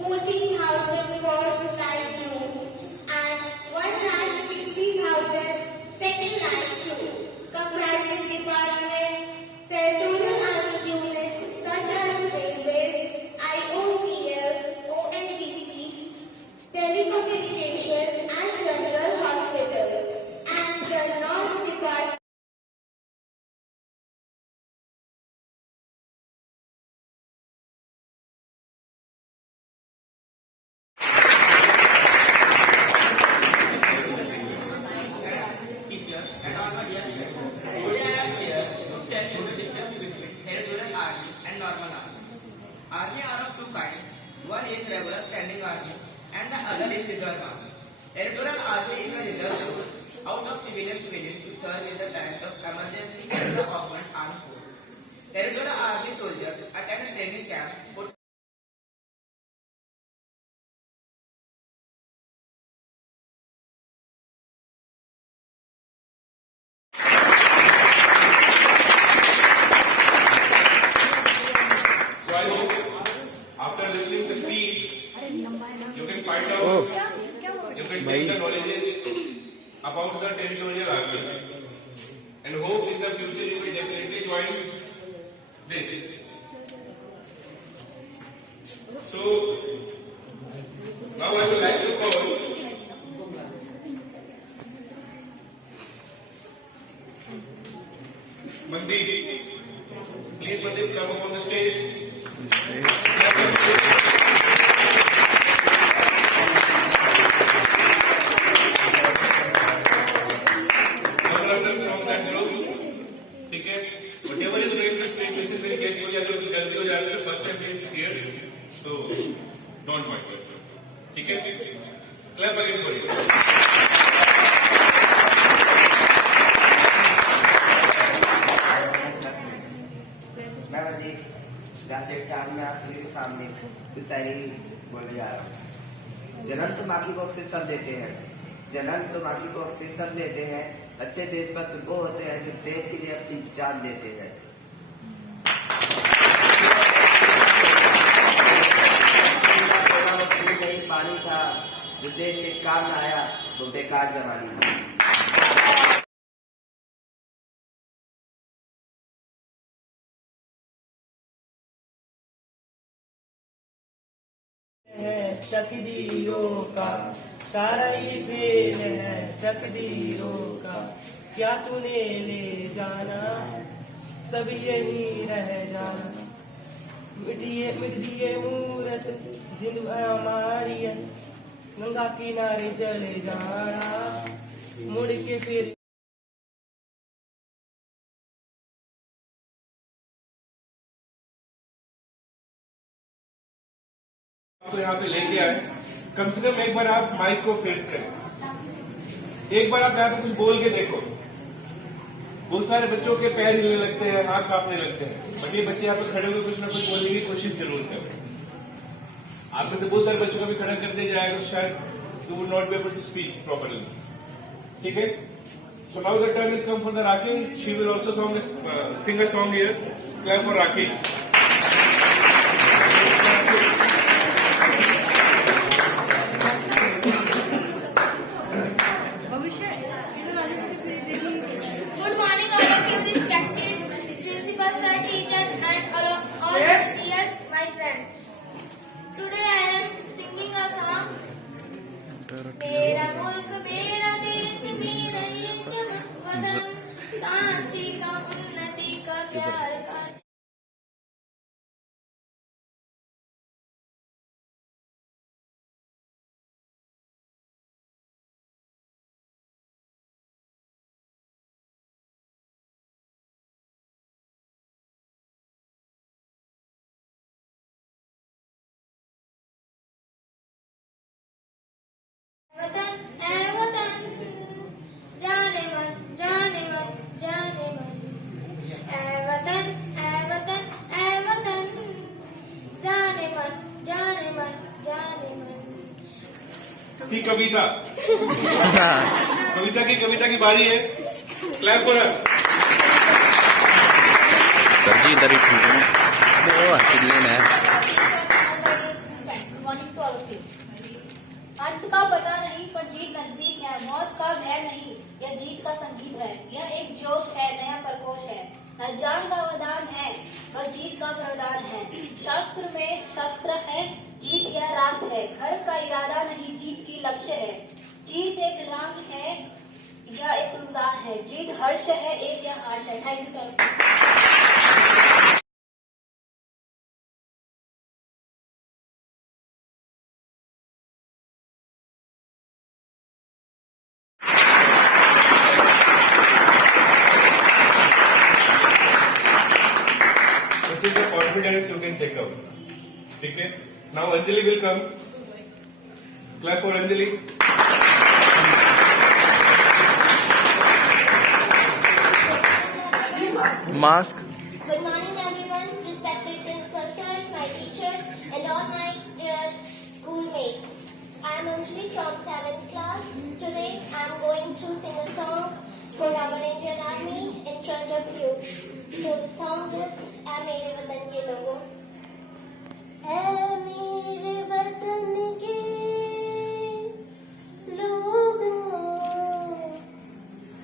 14,000 for supply troops and 1,60,000 second line troops, comprising department, territorial army units such as railways, IOCL, ONGCs, telecommunications and general hospitals, and the North Department. And all my dear friends, today I am here to tell you the difference between territorial army and normal army. Army are of two kinds. One is regular standing army and the other is reserve army. Territorial army is a reserve force out of civilians willing to serve in the times of emergency and the augment armed force. Territorial army soldiers attend training camps for So I hope after listening to speech, you can find out, you can take the knowledges about the territorial army, and hope in the future you will definitely join this. So now I would like to call Mandeep. Please, Mandeep, come up on the stage. From that group, ठीक है? Whatever is going to speak, listen very carefully. अगर कुछ गलती हो जाती है, first time being here, so don't mind. ठीक है? Clap again for you. मैं वजीर क्लास 8 से आज मैं आप सभी के सामने कुछ शायरी बोलने जा रहा हूँ। जन्म तो बाकी को से सब देते हैं, जन्म तो बाकी को से सब देते हैं। अच्छे देशभक्त वो होते हैं जो देश के लिए अपनी जान देते हैं। नहीं पानी था जो देश के काम न आया, वो बेकार जवानी था। तकदीरों का सारा ही खेल है तकदीरों का, क्या तूने ले जाना सब यही रह जाना। मिट दिए मूरत जिन हमारी गंगा किनारे चले जाना, मुड़ के फिर आपको यहाँ पे लेके आए, कम से कम एक बार आप माइक को फेस करें। एक बार आप यहाँ पे कुछ बोल के देखो। बहुत सारे बच्चों के पैर हिलने लगते हैं, हाथ कांपने लगते हैं, बट ये बच्चे यहाँ पे खड़े हुए कुछ ना कुछ बोलने की कोशिश जरूर करें। आप में से बहुत सारे बच्चों को भी खड़ा कर दिया जाएगा, शायद you would not be able to speak properly. ठीक है? So now the turn is come for the Rakhi. She will also sing a song here. Clap for Rakhi. Good morning, all of you respected principals, sir, teachers, and all dear my friends. Today I am singing a song. मेरा मुल्क, मेरा देश, मेरा ये चमक वतन, शांति का, उन्नति का, प्यार का। वतन ऐ वतन, जाने मन, जाने मन, जाने मन। ऐ वतन, ऐ वतन, ऐ वतन, जाने मन, जाने मन, जाने मन। की कविता कविता की बारी है। Clap for her. सर जी इधर ही ठीक है। वो अकेले है। Good morning to है। शास्त्र में शस्त्र है, जीत या रास है। घर का इरादा नहीं, जीत की लक्ष्य है। जीत एक रंग है या एक रुदान है। जीत हर्ष है, एक या हर्ष है। Thank you. This is the confidence you can check out. ठीक है? Now Anjali will come. Clap for Anjali. Mask. Good morning, everyone. Respected principal sir, my teachers, and all my dear schoolmates. I am Anjali from 7th class. Today, I am going to sing a song for our Indian Army in front of you. So the song is "ऐ मेरे वतन के लोगों"। ऐ मेरे वतन के लोगों,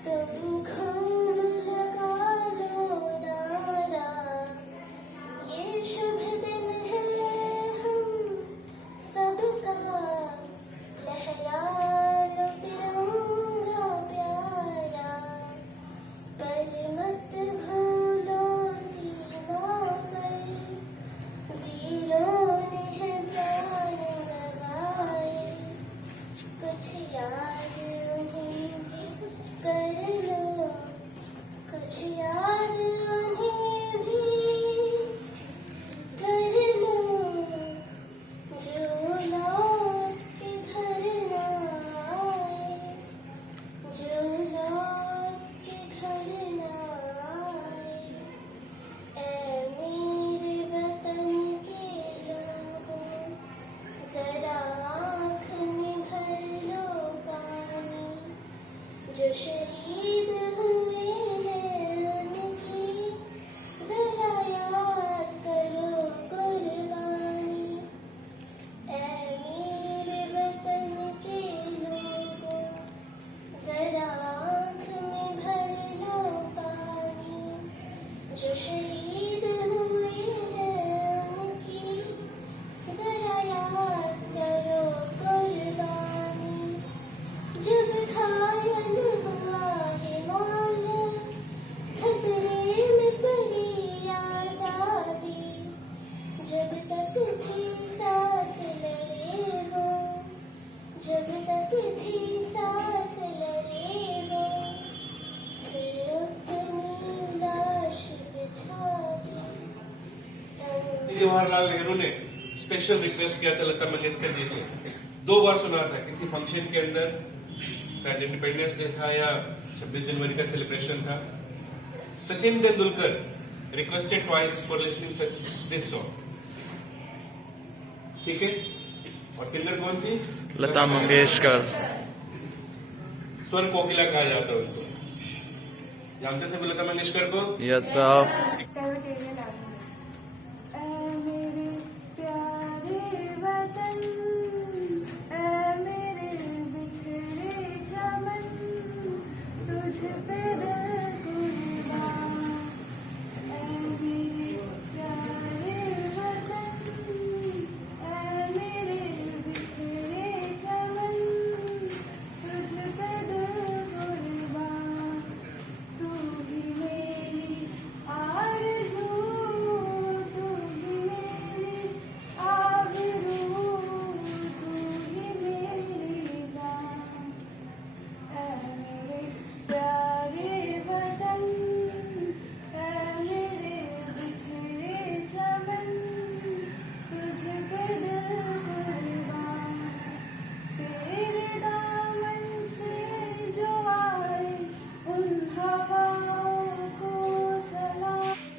तुम खूब लगा लो नारा। ये शुभ दिन है हम सबका, लहरा लो तिरंगा प्यारा। पर मत भूलो सीमा पर, वीरों ने है प्राण लगाए। कुछ याद उन्हें भी कर लो, कुछ याद उन्हें भी कर लो, जो लौट के घर ना आए, जो लौट के घर ना आए। ऐ मेरे वतन के लोगों, जरा आँख में भर लो पानी। जो शहीद हुए हैं उनकी, जरा याद करो कुर्बानी। ऐ मेरे वतन के लोगों, जरा आँख में भर लो पानी। जो शहीद हुए हैं उनकी, जरा याद करो कुर्बानी। जब घायल हुआ हिमालय, खतरे में पड़ी आजादी। जब तक थी सांस लड़े वो, जब तक थी सांस लड़े वो, फिर अपनी लाश बिछा दी। जवाहरलाल नेहरू ने स्पेशल रिक्वेस्ट किया था लता मंगेशकर जी से। 2 बार सुना था, किसी फंक्शन के अंदर, शायद इंडिपेंडेंस डे था या 26 जनवरी का सेलिब्रेशन था। Sachin Tendulkar requested twice for listening such this song. ठीक है? और सिंगर कौन थी? लता मंगेशकर। स्वर कोकिला कहा जाता है उनको। जानते थे लता मंगेशकर को? यस साहब।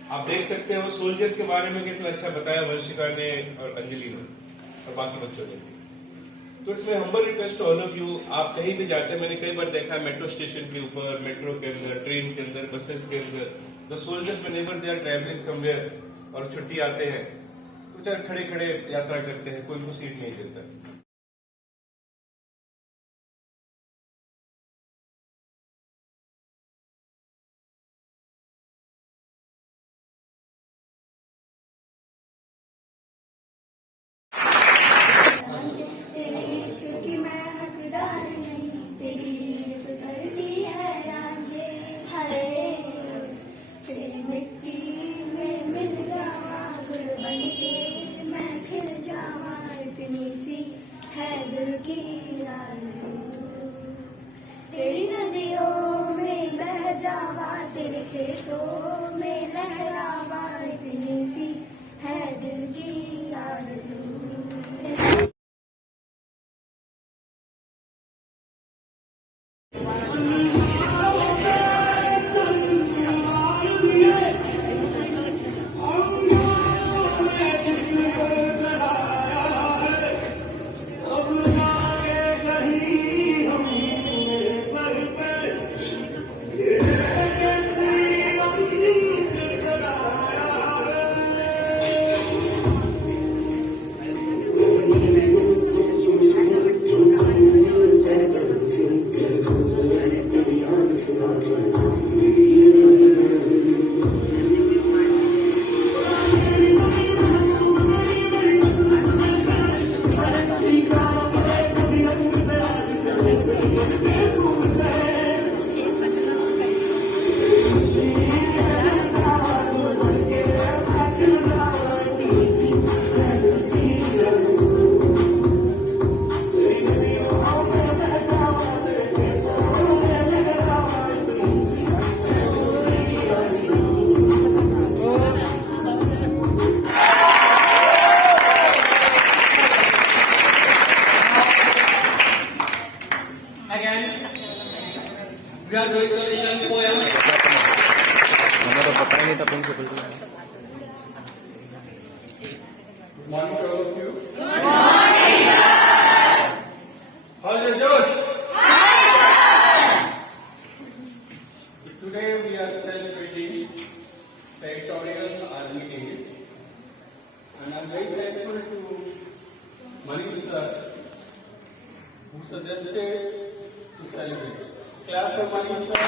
आप देख सकते हो सोल्जर्स के बारे में कितना अच्छा बताया वंशिका ने और अंजलि ने और बाकी बच्चों ने भी। तो इसमें humble request to all of you, आप कहीं भी जाते हैं, मैंने कई बार देखा है मेट्रो स्टेशन के ऊपर, मेट्रो के अंदर, ट्रेन के अंदर, बसेस के अंदर, the soldiers whenever they are travelling somewhere और छुट्टी आते हैं तो चाहे खड़े खड़े यात्रा करते हैं, कोई उनको सीट नहीं देता। Morning to all of you. Good morning, sir. How's your Josh? Hi, sir. So today we are celebrating Territorial Army Day, and I'm very thankful to Manish sir who suggested to celebrate. Clap for Manish sir.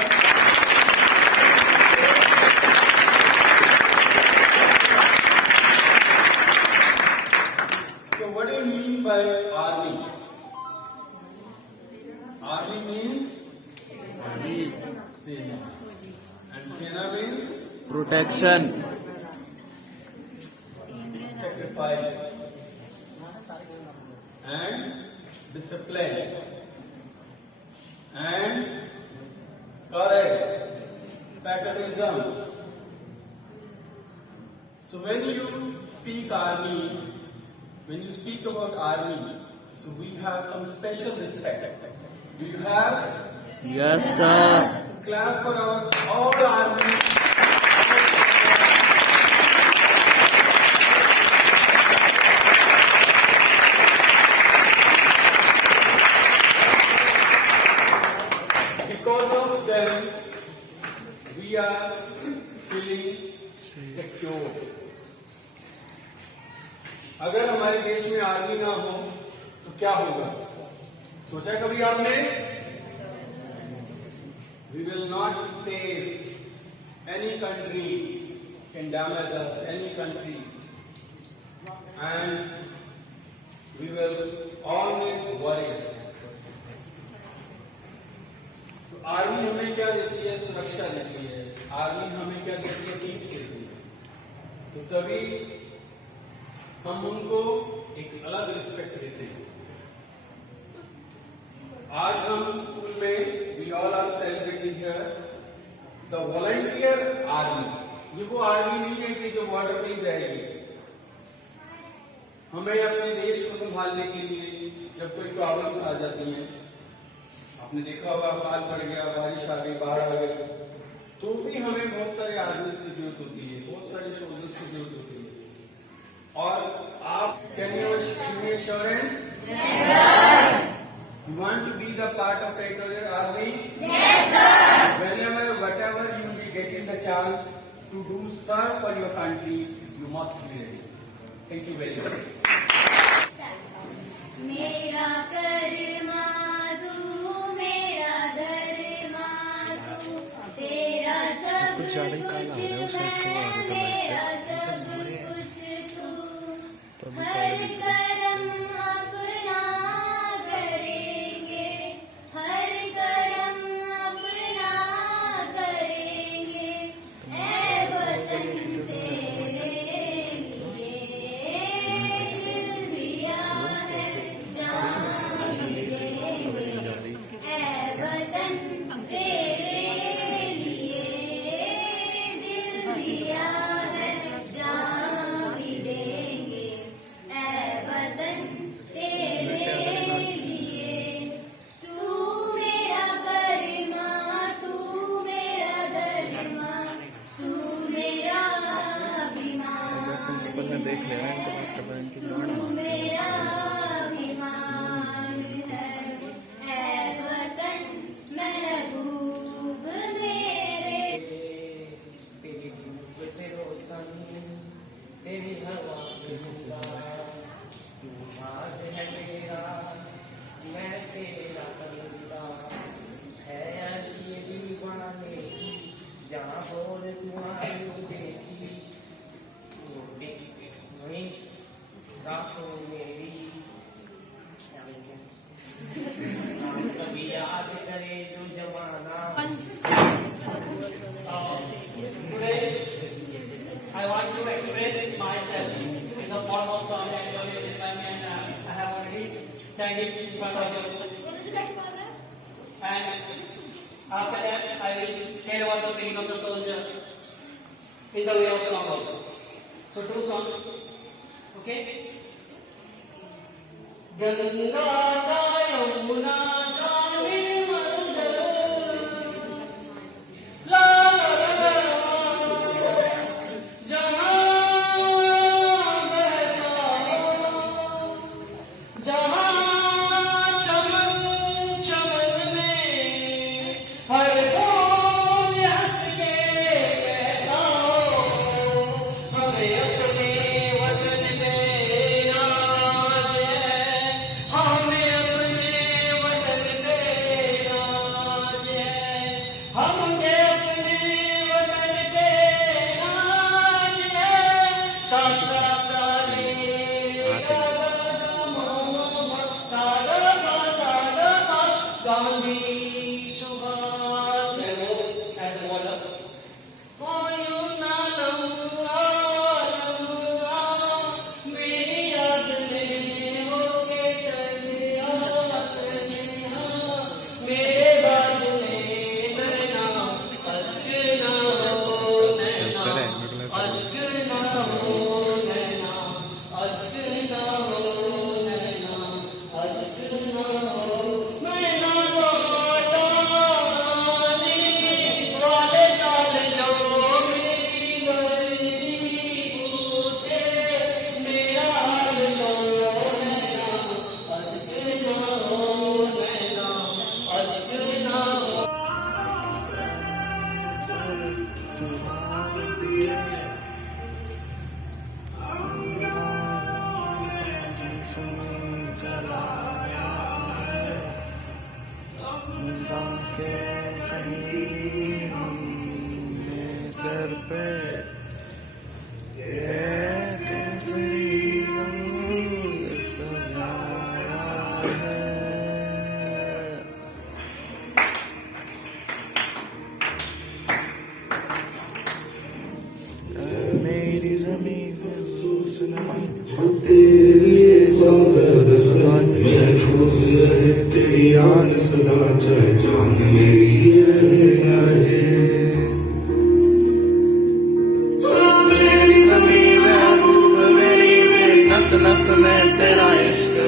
So what do you mean by army? Army means Sena. And Sena means protection, sacrifice and discipline and courage, patriotism. So when you speak army, when you speak about army, so we have some special respect. Do you have? yes sir, So clap for our all army. Because of them, we are feeling secure. अगर हमारे देश में army ना हो तो क्या होगा? सोचा कभी आपने? We will not be safe. Any country can damage us, any country. And we will always worry. तो आर्मी हमें क्या देती है? सुरक्षा देती है। आर्मी हमें क्या देती है? पीस देती है। तो तभी हम उनको एक अलग रिस्पेक्ट देते हैं। आज हम स्कूल में we all are celebrating here the volunteer army. ये वो आर्मी नहीं है कि जो बॉर्डर पे ही जाएगी। हमें अपने देश को संभालने के लिए जब कोई प्रॉब्लम्स आ जाती हैं, आपने देखा होगा अकाल पड़ गया, बारिश आ गई, बाढ़ आ गई, तो भी हमें बहुत सारे आर्मी की जरूरत होती है, बहुत सारे सोल्जर्स की जरूरत होती है। और आप can you give me assurance? You want to be the part of territorial army? Yes, sir. Whenever, whatever you will be getting the chance to do serve for your country, you must be ready. Thank you very much. मेरा कर्मा तू, मेरा धर्मा तू, तेरा सब कुछ मैं, मेरा सब कुछ तू, हर कर्म अपना करेंगे, हर कर्म अपना करेंगे, ऐ वतन तेरे लिए दिल दिया है, जान भी देंगे, ऐ वतन तेरे लिए दिल दिया है, जान भी देंगे, ऐ वतन तेरे लिए। तू मेरा गरिमा, तू मेरा धर्मा, तू मेरा प्रिंसिपल ने देख लिया है इनको बात कर रहे हैं इनकी लौड़ तू मेरा अभिमान है, ऐ वतन महबूब मेरे। तेरी धूप से रोशन, तेरी हवा में गुंगा, तू साथ है मेरा, मैं तेरा बंदा, है ये दीवाने की, जहाँ बोल सुनाई देती, वो वही रातों मेरी, कभी याद करे जो जमाना। Today, I want to express myself in the form of song and I have already sang it in front of you. And after that, I will tell about the feeling of the soldier. It's a way of song also. So two songs. Okay? Ganga का यमुना का निर्मल जल, ला ला ला ला, जहाँ बहता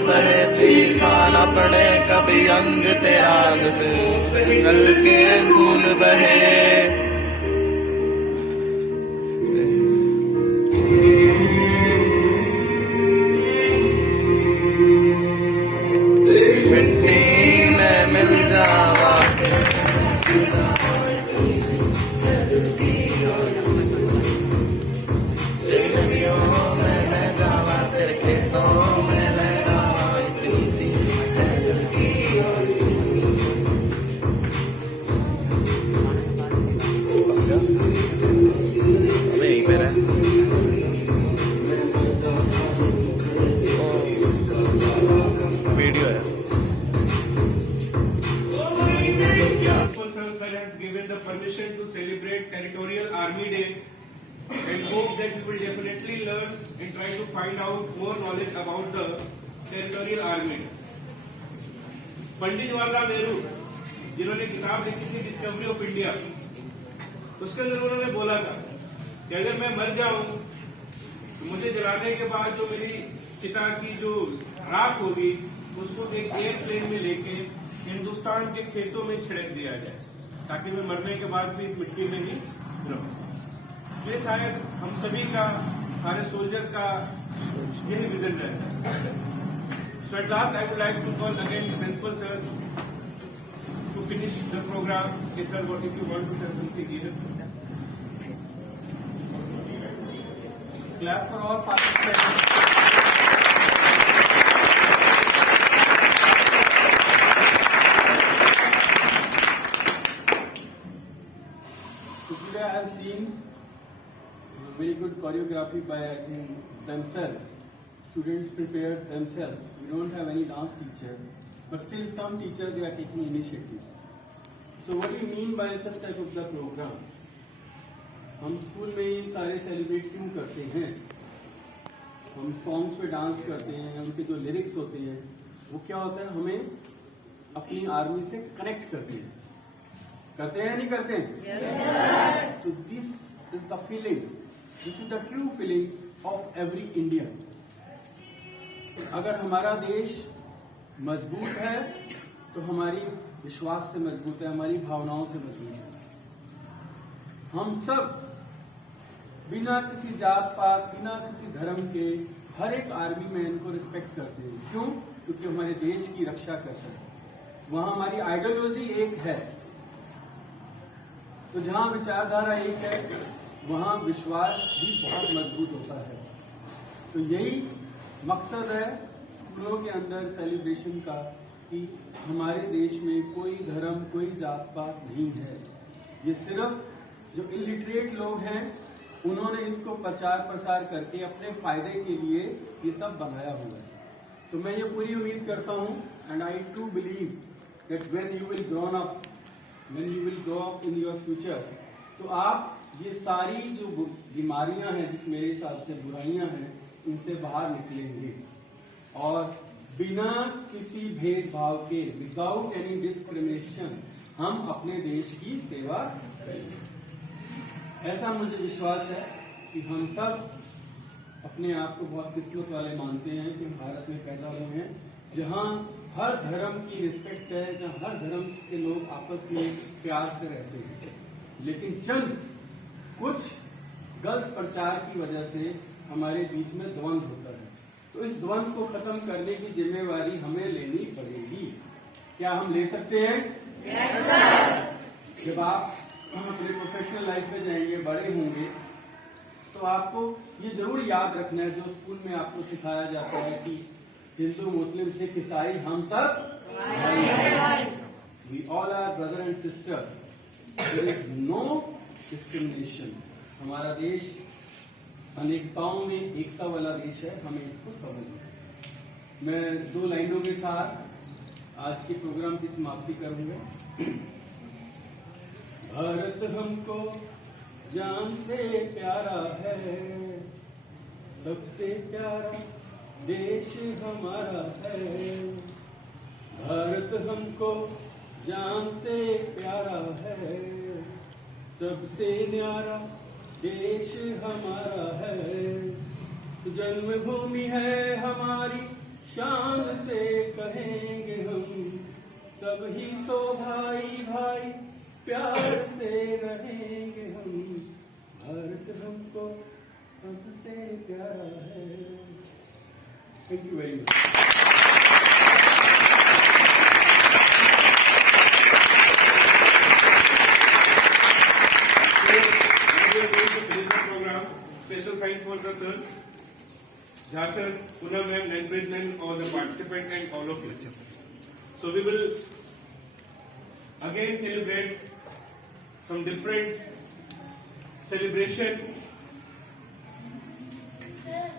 बहे पीर खाना पड़े कभी अंग तेरा गल के खून बहे मिट्टी में मिल जावा वीडियो है Sir has given the permission to celebrate Territorial Army Day and hope that we will definitely learn and try to find out more knowledge about the Territorial Army. Pandit Jawaharlal Nehru जिन्होंने किताब लिखी थी डिस्कवरी ऑफ इंडिया, उसके अंदर उन्होंने बोला था कि अगर मैं मर जाऊं तो मुझे जलाने के बाद जो मेरी चिता की जो राख होगी उसको एक एयरप्लेन में लेके हिंदुस्तान के खेतों में छिड़क दिया जाए ताकि मैं मरने के बाद भी इस मिट्टी में ही रहूं। ये शायद हम सभी का, सारे सोल्जर्स का यही विजन रहता है। So at last I would like to call again the principal sir to finish the program. Yes sir, what if you want to say something here? Clap for all participants. So today I have seen a very good choreography by themselves. Students prepared themselves. We don't have any dance teacher, but still some teachers they are taking initiative. So what do you mean by such type of the program? हम school में ये सारे celebrate क्यों करते हैं? हम songs पे dance करते हैं, उनके जो लिरिक्स होते हैं वो क्या होता है, हमें अपनी आर्मी से कनेक्ट करते हैं। करते हैं नहीं करते हैं? तो this is the feeling, this is the true feeling of every Indian. अगर हमारा देश मजबूत है तो हमारी विश्वास से मजबूत है, हमारी भावनाओं से मजबूत है। हम सब बिना किसी जात पात, बिना किसी धर्म के हर एक आर्मी मैन को रिस्पेक्ट करते हैं। क्यों? क्योंकि हमारे देश की रक्षा करता है। वहां हमारी आइडियोलॉजी एक है, तो जहां विचारधारा एक है वहां विश्वास भी बहुत मजबूत होता है। तो यही मकसद है स्कूलों के अंदर सेलिब्रेशन का कि हमारे देश में कोई धर्म, कोई जात पात नहीं है। ये सिर्फ जो इलिटरेट लोग हैं उन्होंने इसको प्रचार प्रसार करके अपने फायदे के लिए ये सब बनाया हुआ है। तो मैं ये पूरी उम्मीद करता हूँ and I too believe that when you will grown up, when you will grow up in your future, तो आप ये सारी जो बीमारियां हैं, जिस मेरे हिसाब से बुराइयां हैं, इनसे बाहर निकलेंगे और बिना किसी भेदभाव के, विदाउट एनी डिस्क्रिमिनेशन, हम अपने देश की सेवा करेंगे। ऐसा मुझे विश्वास है कि हम सब अपने आप को बहुत किस्मत वाले मानते हैं कि भारत में पैदा हुए हैं, जहां हर धर्म की रिस्पेक्ट है, जहां हर धर्म के लोग आपस में प्यार से रहते हैं। लेकिन चंद कुछ गलत प्रचार की वजह से हमारे बीच में द्वंद्व होता है, तो इस द्वंद्व को खत्म करने की जिम्मेवारी हमें लेनी पड़ेगी। क्या हम ले सकते हैं? yes, sir। जब आप अपने प्रोफेशनल लाइफ में जाएंगे, बड़े होंगे, तो आपको ये जरूर याद रखना है जो स्कूल में आपको सिखाया जाता है कि हिंदू, मुस्लिम, सिख, ईसाई हम सब we all are brother and sister, there is no discrimination. हमारा देश अनेकताओं में एकता वाला देश है, हमें इसको समझना। मैं 2 लाइनों के साथ आज के प्रोग्राम की समाप्ति करूंगा। भारत हमको जान से प्यारा है, सबसे प्यारा देश हमारा है। भारत हमको जान से प्यारा है, सबसे न्यारा देश हमारा है। जन्मभूमि है हमारी, शान से कहेंगे हम सब ही तो भाई भाई, प्यार से रहेंगे हम, भारत हमको सबसे प्यारा है। Thank you very much. program. Special thanks for the sir, Jasar, Poonam ma'am, Nanpreet ma'am, all the participants and all of you. So we will again celebrate some different celebration. Sir,